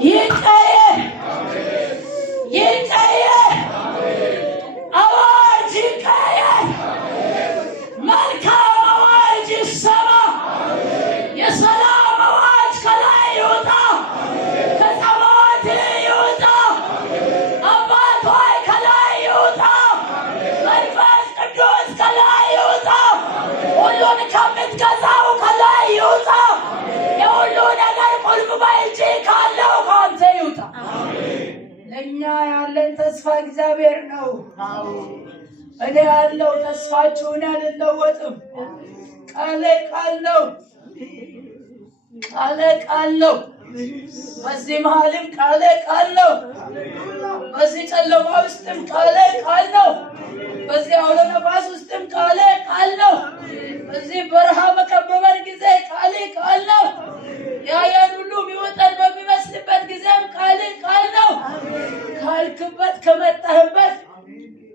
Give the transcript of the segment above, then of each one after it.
ይቀየር ይቀየር አዋጅ ይቀየር መልካም አዋጅ ይሰማ የሰላም አዋጅ ከላይ ይውጣ ከጸባዖት ይውጣ አባት ሆይ ከላይ ይውጣ መንፈስ ቅዱስ ከላይ ይውጣ ሁሉን ከምትገዛው ከላይ ይውጣ የሁሉ ነገር ቁልፍ በእጅ ካለው ከአንተ ይውጣ ለእኛ ያለን ተስፋ እግዚአብሔር ነው እኔ ያለው ተስፋችሁን አልለወጥም ቃል ነው ቃል ነው በዚህ መሃልም ቃል ነው በዚህ ጨለማ ውስጥም ቃል ነው በዚህ አውሎ ነፋስ ውስጥም ቃል ነው በዚህ በረሃ በከበበን ጊዜ ቃል ነው ያያን ሁሉ ቢወጣን በሚመስልበት ጊዜም ቃል ነው ካልክበት ከመጣህበት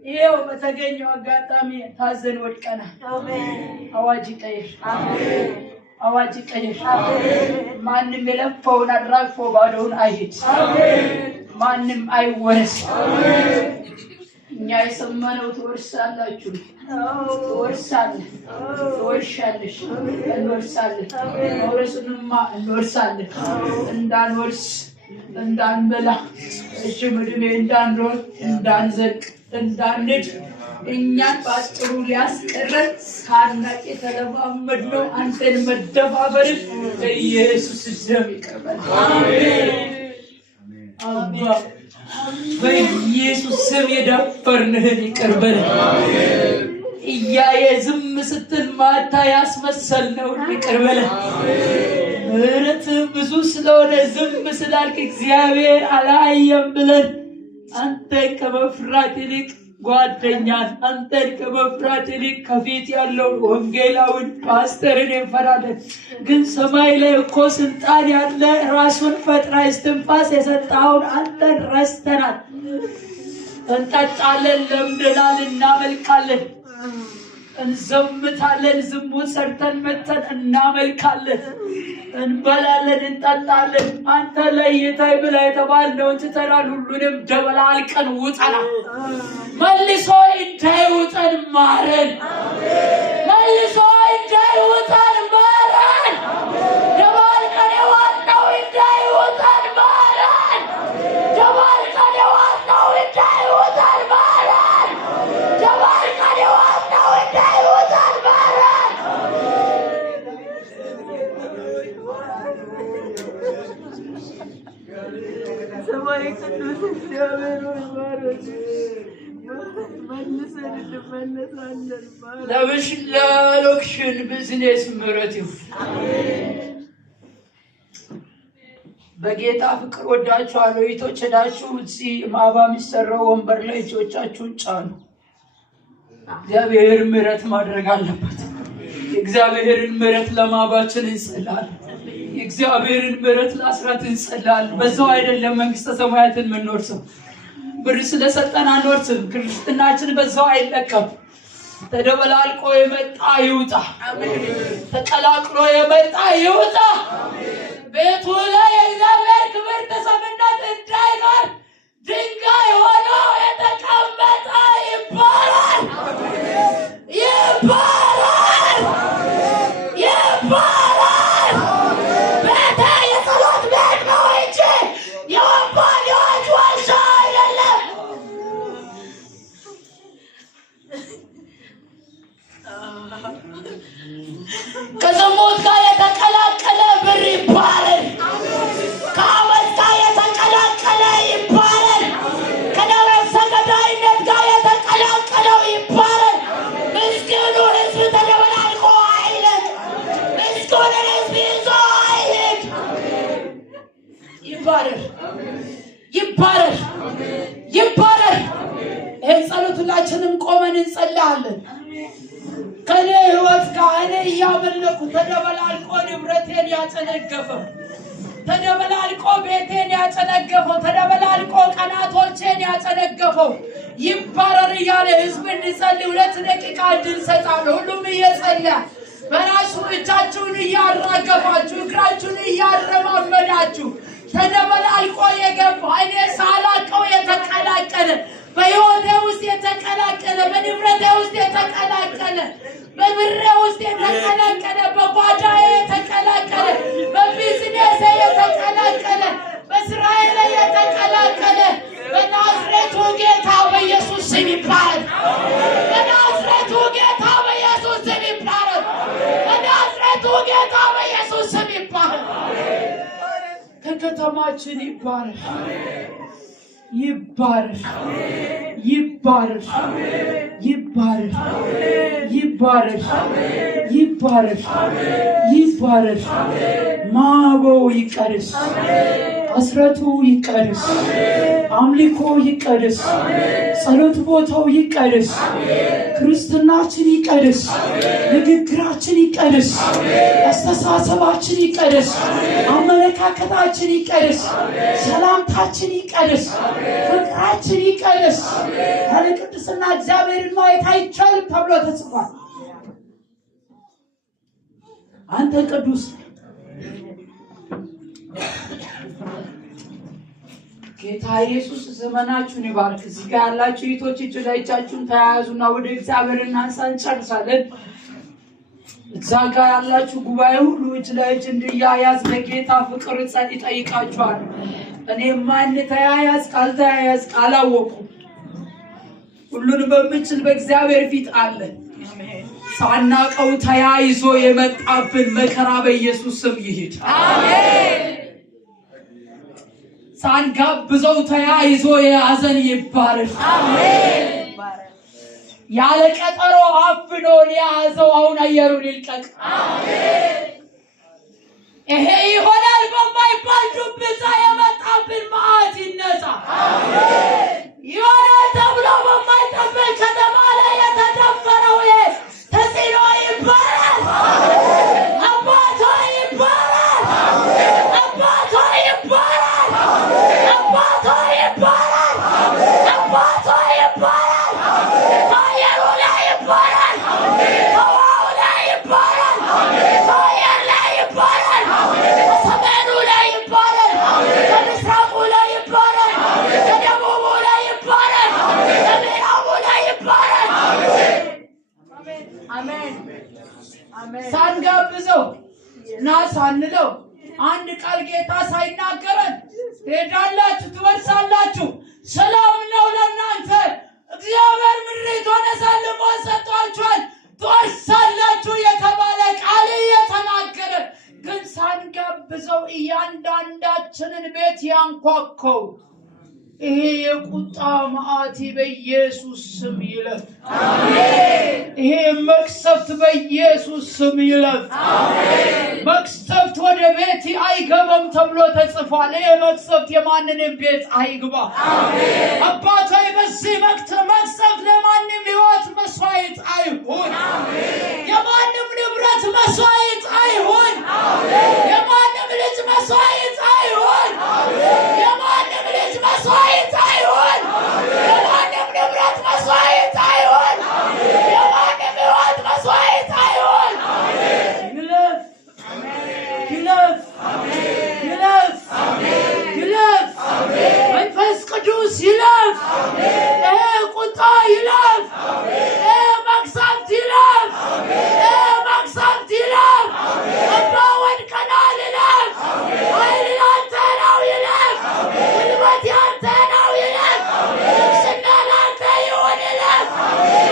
ይሄው በተገኘው አጋጣሚ ታዘን ወድቀናል አዋጅ ይቀየር አዋጅ ይቀየር ማንም የለፈውን አድራግፎ ባዶውን አይሄድ ማንም አይወረስ እኛ የሰማነው ትወርሳላችሁ ትወርሻለሽ እንወርሳለን መውረሱንማ እንወርሳለን እንዳንወርስ እንዳንበላ ረጅም ዕድሜ እንዳንኖር እንዳንዘልቅ እንዳንድ እኛን በአጭሩ ሊያስቀረን ሳናቅ የተለማመድነው አንተን መደፋፈርን በኢየሱስ ደም ይቅር በለን አሜን በኢየሱስ ስም የደፈርንህን ይቅር በለን እያየ ዝም ስትል ማታ ያስመሰልነውን ይቅር በለን ምሕረት ብዙ ስለሆነ ዝም ስላልክ እግዚአብሔር አላየም ብለን አንተን ከመፍራት ይልቅ ጓደኛን አንተን ከመፍራት ይልቅ ከፊት ያለውን ወንጌላውን ፓስተርን እንፈራለን ግን ሰማይ ላይ እኮ ስልጣን ያለ ራሱን ፈጥራ እስትንፋስ የሰጠውን አንተን ረስተናል እንጠጣለን ለምደናል እናመልካለን እንዘምታለን ዝሙት ሰርተን መተን እናመልካለን እንበላለን እንጠጣለን አንተ ለይተህ ብለህ የተባልነውን ትተናል ሁሉንም ደበላልቀን ውጠናል መልሶ እንዳይውጠን ማረን መልሶ እንዳይውጠን ማረን ደባልቀን የዋጥነው እንዳይውጠን ማረን ደባልቀን የዋጥነው እንዳይውጠን ማረን ደባልቀን የዋጥነው እንዳይውጠን ማረን ሰማይ ቅዱስ እግዚአብሔር ይባረክ መልሰን እንመለሳለን ለሎክሽን ቢዝነስ ምሕረት ይሁን በጌታ ፍቅር ወዳችኋለሁ እህቶች ሄዳችሁ እዚህ ማባ የሚሰራው ወንበር ላይ እጆቻችሁን ጫኑ እግዚአብሔር ምሕረት ማድረግ አለበት እግዚአብሔርን ምሕረት ለማባችን እንጸልያለን እግዚአብሔርን ምሕረት ለአስራት እንጸልያለን በዛው አይደለም መንግስተ ሰማያትን የምንወርሰው ብር ስለሰጠን አንወርስም ክርስትናችን በዛው አይለካም ተደበላልቆ የመጣ ይውጣ ተቀላቅሎ የመጣ ይውጣ ቤቱ ላይ የእግዚአብሔር ክብር ተሰምነት እንዳይኖር ድንጋይ ሆኖ የተቀመጠ ይባላል ይባላል ይባላል ቤተ የጸሎት ቤት ነው እንጂ የወንበዴዎች ዋሻ አይደለም ከዝሙት ጋር የተቀላቀለ ብር ይባላል ከአመት ጋር የተቀላቀለ ይባላል ከነፍሰ ገዳይነት ጋር የተቀላቀለው ይባላል ምስኪኑ ህዝብ ተደበላልቆ አይልም ምስኪኑ ህዝብ ይዞ አይሄድ ይባላል ይባላል ይባላል ይህን ጸሎት ሁላችንም ቆመን እንጸልያለን ከኔ ህይወት ጋር እኔ እያመለኩ ተደበላልቆ ንብረቴን ያጨነገፈው ተደበላልቆ ቤቴን ያጨነገፈው ተደበላልቆ ቀናቶቼን ያጨነገፈው ይባረር እያለ ህዝብ እንዲጸልይ 2 ደቂቃ እድል ሰጣለሁ ሁሉም እየጸለየ በራሱ እጃችሁን እያራገፋችሁ እግራችሁን እያረማመዳችሁ ተደበላልቆ የገባ እኔ ሳላውቀው የተቀላቀለ በሕይወቴ ውስጥ የተቀላቀለ በንብረቴ ውስጥ የተቀላቀለ በብሬ ውስጥ የተቀላቀለ በጓዳዬ የተቀላቀለ በቢዝነሴ የተቀላቀለ በስራዬ ላይ የተቀላቀለ በናዝሬቱ ጌታ በኢየሱስ ስም ይባረክ። በናዝሬቱ ጌታ በኢየሱስ ስም ይባረክ። በናዝሬቱ ጌታ በኢየሱስ ስም ይባረክ። ከከተማችን ይባረክ ይባረክ ይባረክ ይባረክ ይባረክ ይባረክ ይባረክ። ማዕበው ይቀደስ፣ አስረቱ ይቀደስ፣ አምልኮ ይቀደስ፣ ጸሎት ቦታው ይቀደስ፣ ክርስትናችን ይቀደስ፣ ንግግራችን ይቀደስ፣ አስተሳሰባችን ይቀደስ፣ አመለካከታችን ይቀደስ፣ ሰላምታችን ይቀደስ፣ ፍቅራችን ይቀደስ። ያለ ቅድስና እግዚአብሔርን ማየት አይቻልም ተብሎ ተጽፏል። አንተ ቅዱስ ጌታ ኢየሱስ ዘመናችሁን ይባርክ። እዚህ ጋር ያላችሁ እህቶች እጅ ላይ እጃችሁን ተያያዙና ወደ እግዚአብሔር እናንሳ፣ እንጨርሳለን። እዛ ጋር ያላችሁ ጉባኤ ሁሉ እጅ ላይ እጅ እንድያያዝ ለጌታ ፍቅር ይጠይቃችኋል። እኔ ማን ተያያዝ ካልተያያዝ አላወኩም። ሁሉን በምችል በእግዚአብሔር ፊት አለ። ሳናቀው ተያይዞ የመጣብን መከራ በኢየሱስ ስም ይሂድ። አሜን። ሳንጋብዘው ተያይዞ የያዘን ይባረክ። አሜን። ያለ ቀጠሮ አፍኖ የያዘው አሁን አየሩን ይልቀቅ። አሜን። ይሄ ይሆናል በማይባል ዱብዛ የመጣብን መዓት ይነሳ። አሜን። ይሆናል ተብሎ በማይጠበቅ ከተማ ላይ የተደፈረው ተጽዕኖ ይባላል። አባቶ ይባላል። አባቶ ይባላል። አባቶ ይባላል። አባቶ ይባላል። ከአየሩ ላይ ይባላል። ከውሃው ላይ ይባላል። ከአየር ላይ ይባላል። ከሰሜኑ ላይ ይባላል። ከምስራቁ ላይ ይባላል። ከደቡቡ ላይ ይባላል። ከምዕራቡ ላይ ይባላል። አሜን። ሳንጋብዘው እና ሳንለው አንድ ቃል ጌታ ሳይናገረን ትሄዳላችሁ፣ ትወርሳላችሁ፣ ሰላም ነው ለእናንተ፣ እግዚአብሔር ምድሪቱን አሳልፎ ሰጥቷችኋል፣ ትወርሳላችሁ የተባለ ቃል እየተናገረ ግን ሳንጋብዘው እያንዳንዳችንን ቤት ያንኳኳው ይሄ የቁጣ መዓት በኢየሱስ ስም ይለፍ። አሜን። ይሄ መቅሰፍት በኢየሱስ ስም ይለፍ። አሜን። መቅሰፍት ወደ ቤት አይገባም ተብሎ ተጽፏል። ይሄ መቅሰፍት የማንንም ቤት አይግባ። አሜን። አባቶይ በዚህ መቅሰፍት ለማንም ሕይወት መስዋዕት አይሁን። አሜን። የማንም ንብረት መስዋዕት አይሁን። አሜን። የማንም ልጅ መስዋዕት አይሁን። አሜን። የማንም ልጅ መስዋዕት አይሁን። የማንም ንብረት መስዋዕት አይሁን። የማንም ሕይወት መስዋዕት አይሁን። ይለፍ ይለፍ ይለፍ ይለፍ። መንፈስ ቅዱስ ይለፍ። ቁጣ ይለፍ። መቅሰፍት ይለፍ። መቅሰፍት ይለፍ። አባ ወድቀናል ይለፍ። ኃይል ላንተ ነው ይለፍ። ጉልበት ያንተ ነው ይለፍ። ንግስና ላንተ ይሁን ይለፍ።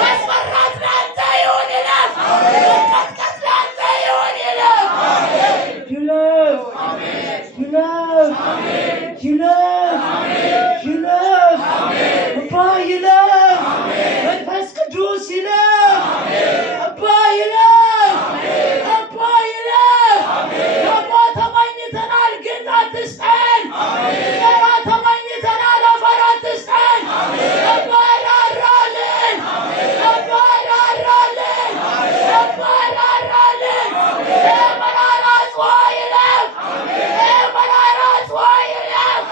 ማስፈራት ላንተ ይሁን ይለፍ። መቀጥቀጥ ላንተ ይሁን ይለፍ። ይለፍ ይለፍ ይለፍ ይለፍ። አባ ይለፍ። መንፈስ ቅዱስ ይለፍ። አባ ይለፍ። አባ ይለፍ። ደግሞ ተመኝተናል ግን አትስጠን። እንጀራ ተመኝተናል አፈር አትስጠን። አባ ራራልን። አባ ራራልን። አባ ራራልን። መራራ ጽዋ ይለፍ። መራራ ጽዋ ይለፍ።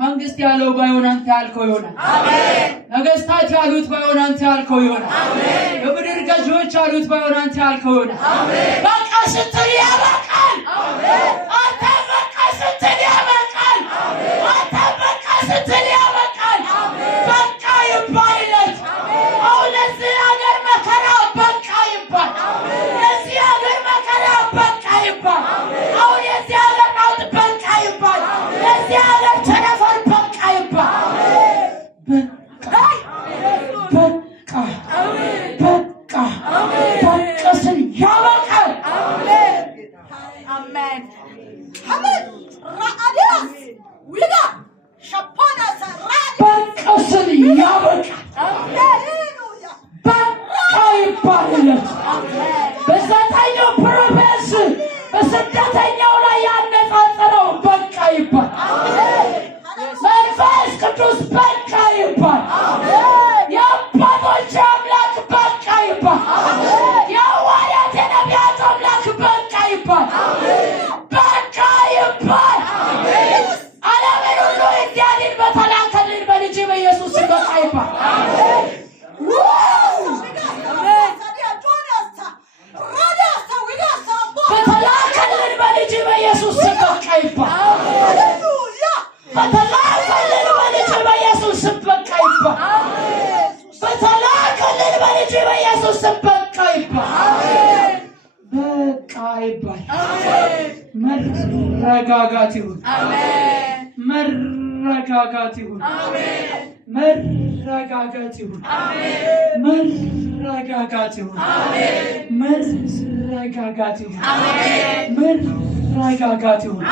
መንግስት ያለው ባይሆን አንተ ያልከው ይሆናል። ነገስታት ያሉት ባይሆን አንተ ያልከው ይሆናል። የምድር ገዢዎች ያሉት ባይሆን አንተ ያልከው ይሆናል። በቃ ስትል ያበቃል። አንተ በቃ ስትል ያበቃል። አንተ በቃ ስትል ያበቃል። በቃ ይባልለት። አሁን ለዚህ ሀገር መከራ በቃ ይባል። ለዚህ ሀገር መከራ በቃ ይባል። አሁን የዚህ ሀገር ናውጥ በቃ ይባል። ለዚህ ሀገር ቸነፈር በቃ ይባል። በቃ ስል ያበቃል። አሜን አሜን ራአዲያስ ውዳ ሻፓና በቃ ስል ያበቃል። በቃ ይባልለት። በዘጠኛው ፕሮፌስ በስደተኛው ላይ ያነጻጸረው በቃ ይባል። መንፈስ ቅዱስ በቃ ይባል። የአባቶች አምላክ በቃ ይባል። የሐዋርያት የነቢያት አምላክ በቃ ይባል። በቃ ይባል። ዓለምን ሁሉ እንዲያድን በተላከልን በልጅ በኢየሱስ በቃ ይባል። በተላከልን በልጅ በኢየሱስ በቃ ይባል። በተላከልን በልጅ በኢየሱስ በቃ ይባል። በተላከልን በልጅ በኢየሱስ በቃ ይባል። በቃ ይባል። መረጋጋት ይሁን። መረጋጋት ይሁን። መረጋጋት ይሁን። መረጋጋት ይሁን። መረጋጋት ይሁን። መረጋጋት ይሁን።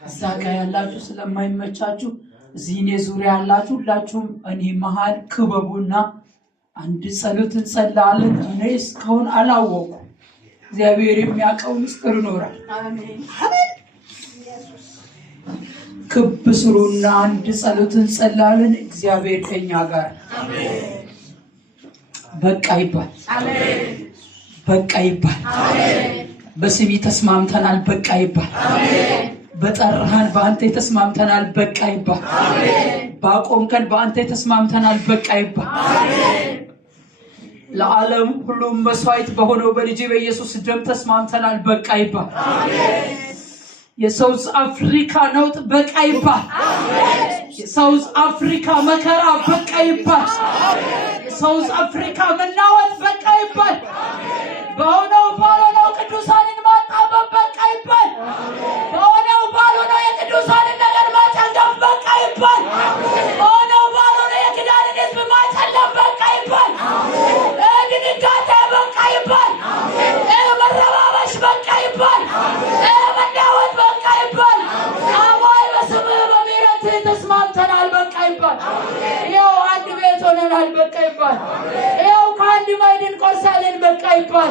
እዛ ጋር ያላችሁ ስለማይመቻችሁ እዚህ እኔ ዙሪያ ያላችሁ ሁላችሁም እኔ መሃል ክበቡና አንድ ጸሎት እንጸልያለን። እኔ እስካሁን አላወኩም። እግዚአብሔር የሚያውቀው ምስጢር ይኖራል። አሜን። ክብ ስሩና አንድ ጸሎት እንጸልያለን። እግዚአብሔር ከኛ ጋር አሜን። በቃ ይባል። አሜን። በቃ ይባል። አሜን። በስሚ ተስማምተናል። በቃ ይባል። አሜን። በጠራህን በአንተ ተስማምተናል። በቃ ይባል። አሜን። ባቆምከን በአንተ ተስማምተናል። በቃ ይባል። አሜን። ለዓለም ሁሉ መስዋዕት በሆነው በልጅ በኢየሱስ ደም ተስማምተናል። በቃ ይባል። አሜን። የሳውዝ አፍሪካ ነውጥ በቃ ይባል። አሜን። የሳውዝ አፍሪካ መከራ በቃ ይባል። አሜን። የሳውዝ አፍሪካ መናወጥ በቃ ይባል። አሜን። በሆነው ባልሆነው ቅዱሳንን ማጣበብ በቃ ይባል። አሜን። በሆነው ባልሆነው የቅዱሳንን ነገር ማጨንገፍ በቃ ይባል። አሜን። በሆነው ባልሆነው የኪዳንን ሕዝብ ማጨለም በቃ ይባል። አሜን። ድንጋጤ በቃ ይባል። አሜን። መረባበሽ በቃ ይባል። አሜን። መናወጥ በቃ ይባል። አባይ በስምህ በምሕረትህ ተስማምተናል። በቃ ይባል። ይኸው አንድ ቤት ሆነናል። በቃ ይባል። ይኸው ከአንድ ማዕድ እንቆርሳለን። በቃ ይባል።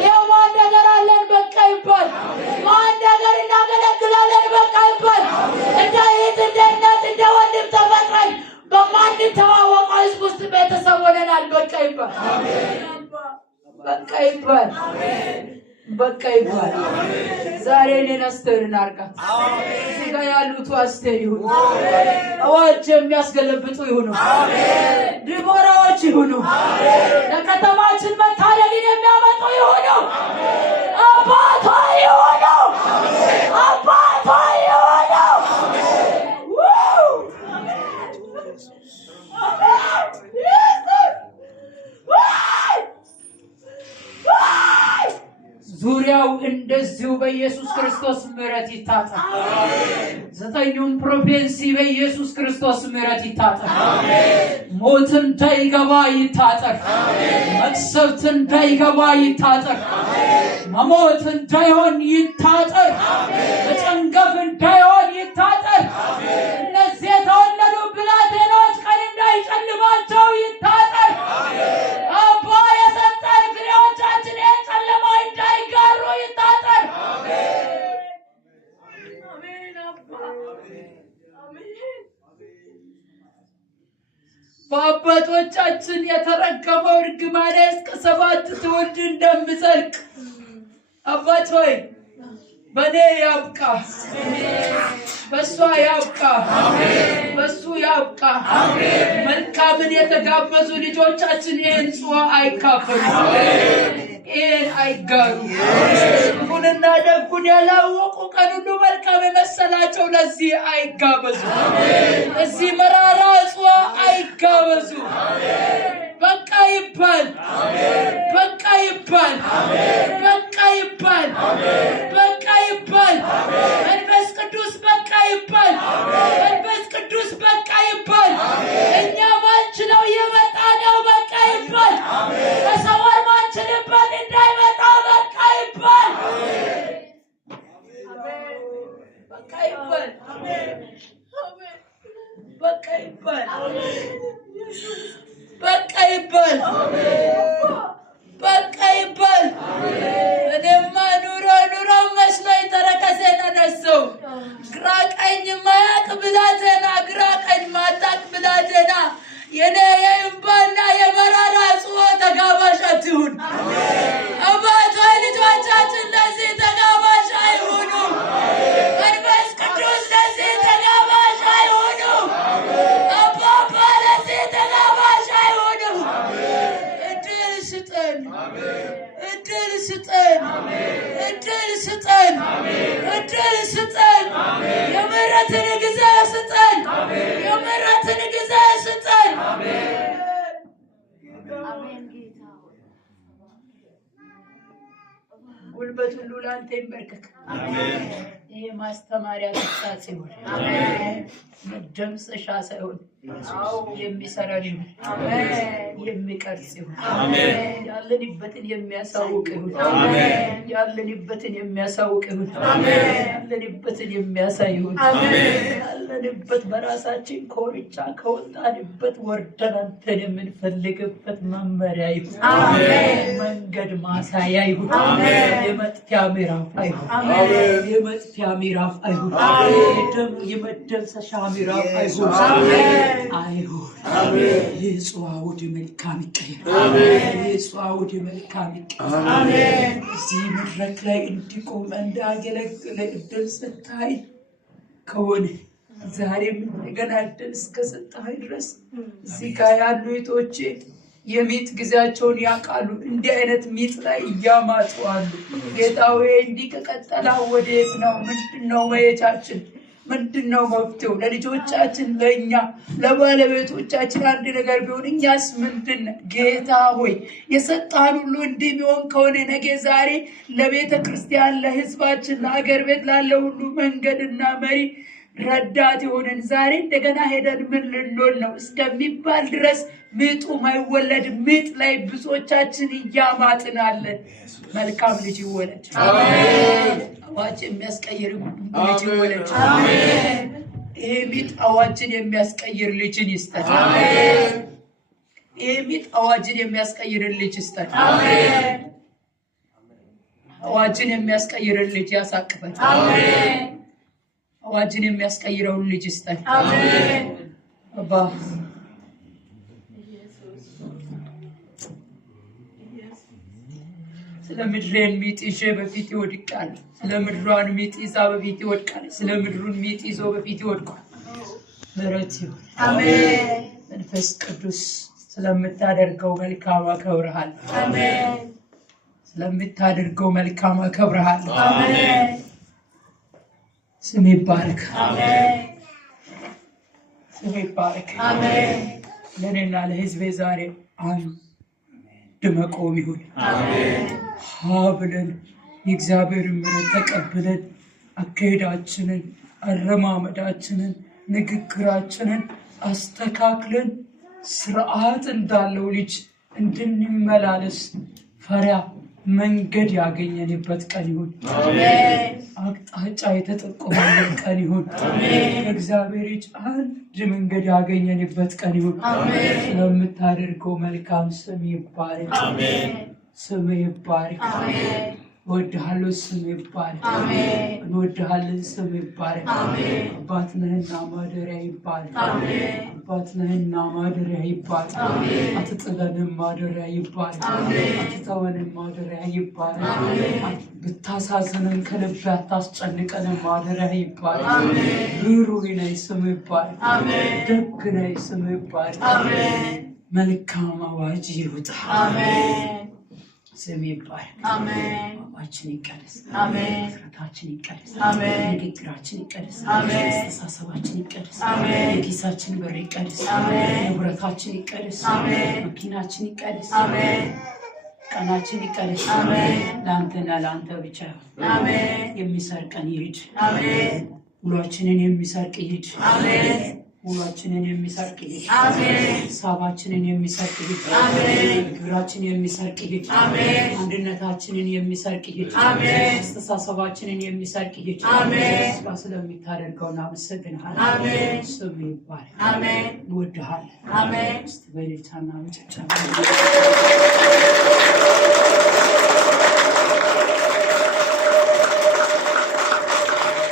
ይኸው ማን ነገር አለን። በቃ ይባል። ማን ነገር እናገለግላለን። በቃ ይባል። እንደ እህት እንደ እናት እንደ ወንድም ተፈጥረን በማንተዋወቀው ሕዝብ ውስጥ ቤተሰብ ሆነናል። በቃ ይባል። በቃ ይባል። በቃ ይባል። ዛሬ እኔን አስተርን አርጋት። እዚህ ጋር ያሉት አስተር ይሁኑ። አዋጅ የሚያስገለብጡ ይሁኑ። ድቦራዎች ይሁኑ። ለከተማችን መታደግን የሚያመጡ ይሁኑ። አባቷ ይሁኑ። አባቷ ይሁኑ። ዙሪያው እንደዚሁ በኢየሱስ ክርስቶስ ምሕረት ይታጠር። ዘጠኙም ፕሮቪንስ በኢየሱስ ክርስቶስ ምሕረት ይታጠር። ሞት እንዳይገባ ይታጠር። መቅሰፍት እንዳይገባ ይታጠር። መሞት እንዳይሆን ይታጠር። መጨንገፍ እንዳይሆን ይታጠር። በአባቶቻችን የተረገመው እርግማን እስከ 7 ትውልድ እንደሚዘልቅ አባት ሆይ በኔ ያብቃ፣ በሷ ያብቃ፣ በሱ ያብቃ። መልካምን የተጋበዙ ልጆቻችን ይህን ጽዋ አይካፈሉ፣ ይህን አይጋሩ። ክፉንና ደጉን ያላወቁ ቀን ሁሉ መልካም የመሰላቸው ለዚህ አይጋበዙ፣ እዚህ መራራ ጽዋ አይጋበዙ። በቃ ይባል፣ በቃ ይባል፣ በቃ ይባል፣ በቃ ይባል። መንፈስ ቅዱስ በቃ ይባል፣ መንፈስ ቅዱስ በቃ ይባል። እኛ ማንችለው የመጣ ነው። በቃ ይባል። ከሰዎች ማንችልበት እንዳይመጣ በቃ ይባል፣ በቃ ይባል፣ በቃ ይባል፣ በቃ ይባል፣ በቃ ይባል። እኔማ ኑሮ መስሎኝ ተረከሴን አነሳው። ግራ ቀኝ ማያቅ ብላቴና፣ ግራ ቀኝ ማታቅ ብላቴና የኔ የእንባና የመራራ ጽዋ ተጋባዥ አትሁን። አባት ሆይ ልጆቻችን ለዚህ ተጋባዥ አይሁኑ። መንፈስ ቅዱስ ለዚህ ተጋባዥ አይሁኑ። አባባ ለዚህ ተጋባዥ አይሁኑ። እድል ስጠን፣ እድል ስጠን፣ እድል ስጠን፣ እድል ስጠን። የምህረትን ጊዜ ስጠን፣ የምህረትን ጊዜ ስጠን። ጉልበት ሁሉ ላንተ ይንበርከክ። ይሄ ማስተማሪያ ተጻጽ ይሁን። መደምሰሻ ሳይሆን የሚሰራን ይሁን፣ የሚቀርጽ ይሁን፣ ያለንበትን የሚያሳውቅ ይሁን፣ ያለንበትን የሚያሳውቅ ይሁን፣ ያለንበትን የሚያሳይ ይሁን። ያለንበት በራሳችን ኮርቻ ከወጣንበት ወርደን አንተን የምንፈልግበት መመሪያ ይሁን፣ መንገድ ማሳያ ይሁን። የመጥፊያ ምዕራፍ አይሁን፣ የመጥፊያ ምዕራፍ አይሁን፣ የመደምሰሻ ምዕራፍ አይሁን። አይሁን። የጽዋ ወደ መልካም ይቀየር፣ የጽዋ ወደ መልካም ይቀየር። እዚህ መድረክ ላይ እንዲቆም እንዳገለግል እድል ስታይ ከሆነ ዛሬም እንደገና እድል እስከሰጠኸኝ ድረስ እዚህ ጋር ያሉ እህቶቼ የሚጥ ጊዜያቸውን ያውቃሉ። እንዲህ አይነት ሚጥ ላይ እያማጡ አሉ። ጌታ ሆይ እንዲህ ከቀጠለ ወዴት ነው? ምንድነው መሄጃችን? ምንድነው መፍትሄው? ለልጆቻችን፣ ለእኛ፣ ለባለቤቶቻችን አንድ ነገር ቢሆን እኛስ ምንድን? ጌታ ሆይ የሰጣን ሁሉ እንዲህ ቢሆን ከሆነ ነገ ዛሬ ለቤተ ክርስቲያን፣ ለህዝባችን፣ ለሀገር ቤት ላለ ሁሉ መንገድና መሪ ረዳት የሆነን ዛሬ እንደገና ሄደን ምን ልንሆን ነው እስከሚባል ድረስ ምጡ ማይወለድ ምጥ ላይ ብዙዎቻችን እያማጥናለን። መልካም ልጅ ይወለድ። አሜን። አዋጅ የሚያስቀይር ልጅ ይወለድ። አሜን። ይሄ ምጥ አዋጅን የሚያስቀይር ልጅን ይስጠን። አሜን። ይሄ ምጥ አዋጅን የሚያስቀይር ልጅ ይስጠን። አሜን። አዋጅን የሚያስቀይር ልጅ ያሳቅፈን። አሜን። አዋጅን የሚያስቀይረውን ልጅ ይስጠን። አሜን። አባ ስለምድሬን ሚጥ ይዤ በፊት ይወድቃል። ስለምድሯን ሚጥ ይዛ በፊት ይወድቃል። ስለምድሩን ሚጥ ይዞ በፊት ይወድቃል። ምሕረት ይሁን። አሜን። መንፈስ ቅዱስ ስለምታደርገው መልካም አከብርሃል። አሜን። ስለምታደርገው መልካም አከብርሃል። አሜን። ስም ይባረክ። አሜን። ስም ይባረክ። አሜን። ለኔና ለህዝቤ ዛሬ አንድ መቆም ይሁን። አሜን። ብለን የእግዚአብሔር ምሕረት ተቀብለን አካሄዳችንን፣ አረማመዳችንን፣ ንግግራችንን አስተካክለን ስርዓት እንዳለው ልጅ እንድንመላለስ ፈሪያ መንገድ ያገኘንበት ቀን ይሁን። አሜን። አቅጣጫ የተጠቆመልን ቀን ይሁን። አሜን። ከእግዚአብሔር እጅ አንድ መንገድ ያገኘንበት ቀን ይሁን። አሜን። ስለምታደርገው መልካም ስም ይባረክ። አሜን። ስም ይባረክ። አሜን። ወድሃለሁ ስም ይባረክ አሜን እንወድሃለን ስም ይባረክ አሜን አባት ነህና ማደሪያ ይባረክ አሜን አባት ነህና ማደሪያ ይባረክ አሜን አትጥለንም ማደሪያ ይባረክ አሜን አትተወንም ማደሪያ ይባረክ አሜን ብታሳዝንም ከልብ አታስጨንቀንም ማደሪያ ይባረክ አሜን ሩሩህ ነህ ስም ይባረክ አሜን ደግ ነህ ስም ይባረክ አሜን መልካም አዋጅ ይውጣ አሜን ስም ይባረክ አሜን አባችን ይቀደስ አሜን ፍቅራችን ይቀደስ አሜን ንግግራችን ይቀደስ አሜን አስተሳሰባችን ይቀደስ አሜን የኪሳችን በር ይቀደስ አሜን ንብረታችን ይቀደስ አሜን መኪናችን ይቀደስ አሜን ቀናችን ይቀደስ አሜን ለአንተና ለአንተ ብቻ አሜን የሚሰርቀን ይሂድ አሜን ውሏችንን የሚሰርቅ ይሂድ አሜን ውሏችንን የሚሰርቅ ይሂድ አሜን ሀሳባችንን የሚሰርቅ ይሂድ አሜን ግብራችንን የሚሰርቅ ይሂድ አሜን አንድነታችንን የሚሰርቅ ይሂድ አሜን አስተሳሰባችንን የሚሰርቅ ይሂድ አሜን ስራ ስለምታደርገው እናመሰግንሃለን አሜን ስም ይባረክ አሜን እንወድሃለን አሜን እስቲ በሌሊታና በጭብጨባ